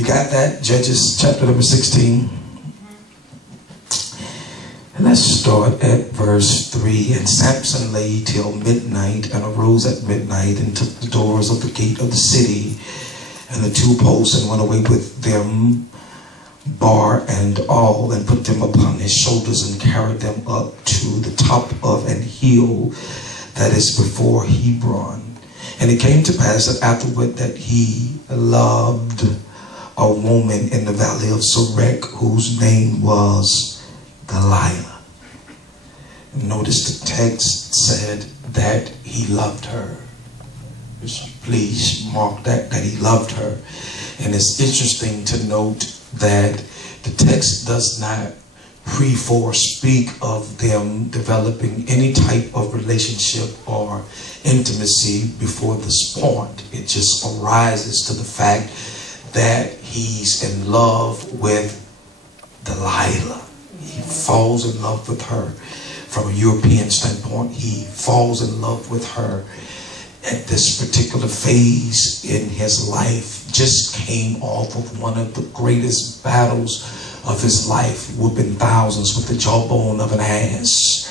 You got that? Judges chapter number 16. And let's start at verse 3. And Samson lay till midnight, and arose at midnight, and took the doors of the gate of the city, and the 2 posts, and went away with them, bar and all, and put them upon his shoulders, and carried them up to the top of an hill that is before Hebron. And it came to pass that afterward that he loved a woman in the valley of Sorek, whose name was Delilah. Notice the text said that he loved her. Please mark that he loved her. And it's interesting to note that the text does not speak of them developing any type of relationship or intimacy before this point. It just arises to the fact that he's in love with Delilah. He falls in love with her. From a European standpoint, he falls in love with her at this particular phase in his life. Just came off of one of the greatest battles of his life, whooping thousands with the jawbone of an ass.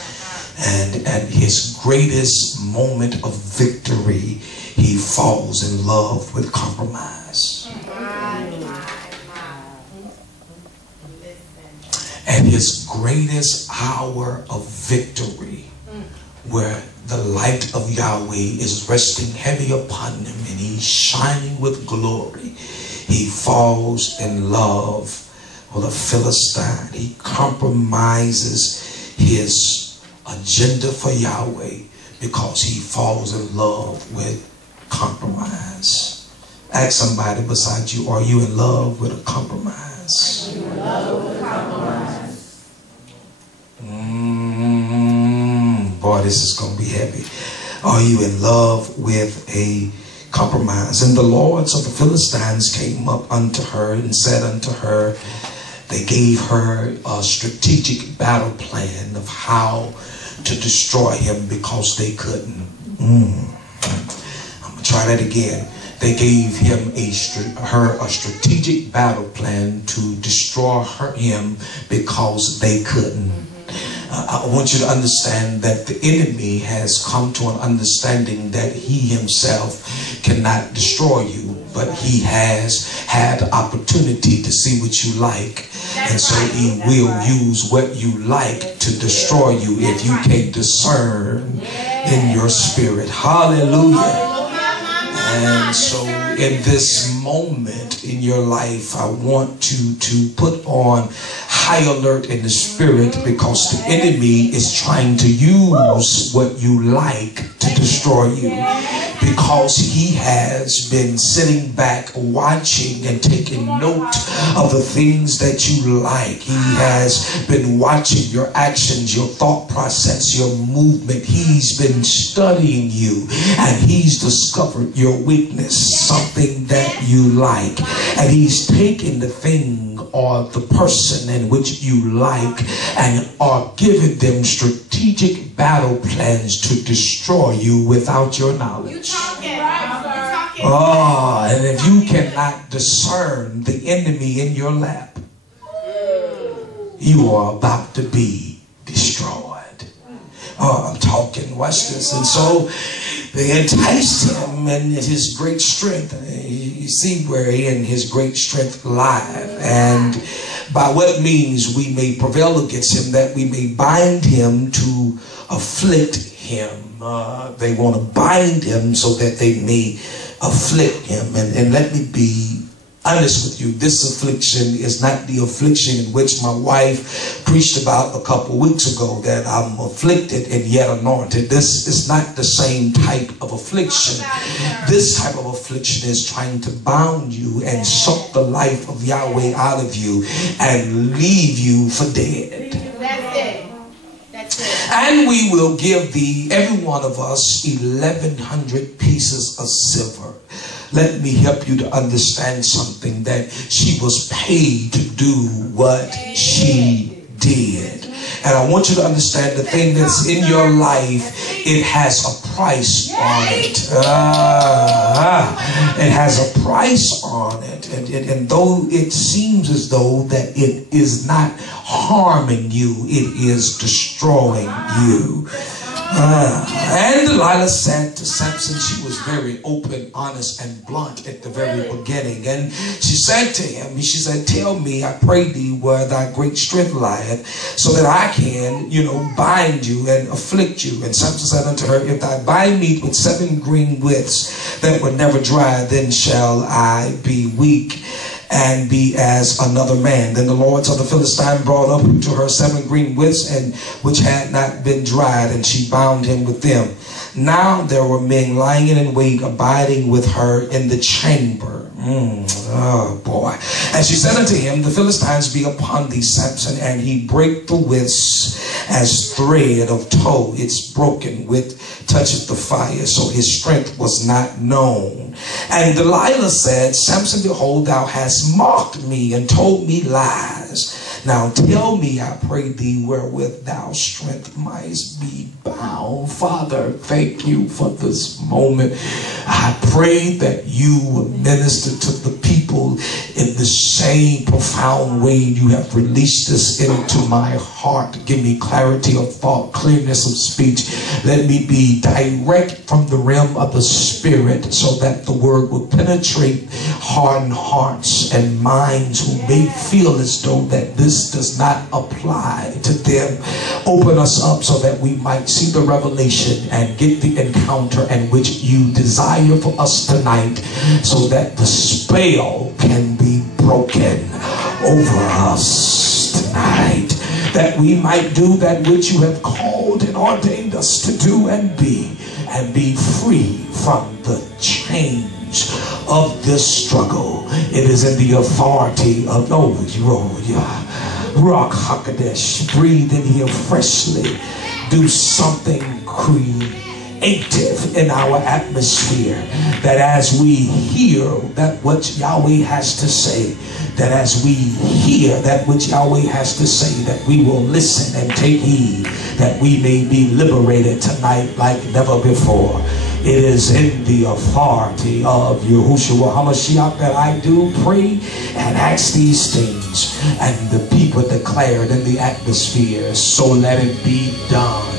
And at his greatest moment of victory, he falls in love with compromise. At his greatest hour of victory, where the light of Yahweh is resting heavy upon him and he's shining with glory, he falls in love with a Philistine. He compromises his agenda for Yahweh because he falls in love with compromise. Ask somebody beside you, are you in love with a compromise? Are you in love with a compromise? Boy, this is going to be heavy. Are you in love with a compromise? And the lords of the Philistines came up unto her and said unto her, they gave her a strategic battle plan of how to destroy him because they couldn't. I'm going to try that again. They gave him her a strategic battle plan to destroy him because they couldn't. I want you to understand that the enemy has come to an understanding that he himself cannot destroy you, but he has had the opportunity to see what you like. And so he will use what you like to destroy you if you can't discern in your spirit. Hallelujah. And so in this moment in your life, I want you to put on high alert in the spirit, because the enemy is trying to use what you like to destroy you, because he has been sitting back watching and taking note of the things that you like. He has been watching your actions, your thought process, your movement. He's been studying you, and he's discovered your weakness, something that you like, and he's taken the thing or the person in which you like and are giving them strategic battle plans to destroy you without your knowledge. You talking, right, sir? Oh, and if you cannot discern the enemy in your lap, you are about to be destroyed. Oh, I'm talking, watch this. And so they enticed him in his great strength. You see where in his great strength lies. And by what means we may prevail against him, that we may bind him to afflict him. They want to bind him so that they may afflict him. And let me be honest with you, this affliction is not the affliction in which my wife preached about a couple weeks ago, that I'm afflicted and yet anointed. This is not the same type of affliction. This type of affliction is trying to bound you and suck the life of Yahweh out of you and leave you for dead. That's it. That's it. And we will give thee, every one of us, 1,100 pieces of silver. Let me help you to understand something, that she was paid to do what she did. And I want you to understand the thing that's in your life it has a price on it. It has a price on it. And though it seems as though that it is not harming you, it is destroying you. And Delilah said to Samson, she was very open, honest, and blunt at the very beginning. And she said to him, she said, tell me, I pray thee, where thy great strength lieth, so that I can, bind you and afflict you. And Samson said unto her, if thou bind me with 7 green withs that would never dry, then shall I be weak and be as another man. Then the lords of the Philistine brought up to her 7 green withs, and which had not been dried, and she bound him with them. Now there were men lying in wait, abiding with her in the chamber. Oh boy. And she said unto him, the Philistines be upon thee, Samson. And he brake the withs as thread of tow. It's broken with toucheth the fire. So his strength was not known. And Delilah said, Samson, behold, thou hast mocked me and told me lies. Now tell me, I pray thee, wherewith thou strength mightst be bound. Father, thank you for this moment. I pray that you will minister to the people in the same profound way you have released this into my heart. Give me clarity of thought, clearness of speech. Let me be direct from the realm of the spirit, so that the word will penetrate hardened hearts and minds who may feel as though that this does not apply to them. Open us up so that we might see the revelation and get the encounter in which you desire for us tonight, so that the spell can be broken over us tonight, that we might do that which you have called and ordained us to do and be free from the chains of this struggle. It is in the authority of Rock Hakadesh. Breathe in here freshly. Do something creative in our atmosphere, that as we hear that what Yahweh has to say, that as we hear that which Yahweh has to say, that we will listen and take heed, that we may be liberated tonight like never before. It is in the authority of Yahushua HaMashiach that I do pray and ask these things. And the people declared in the atmosphere, so let it be done.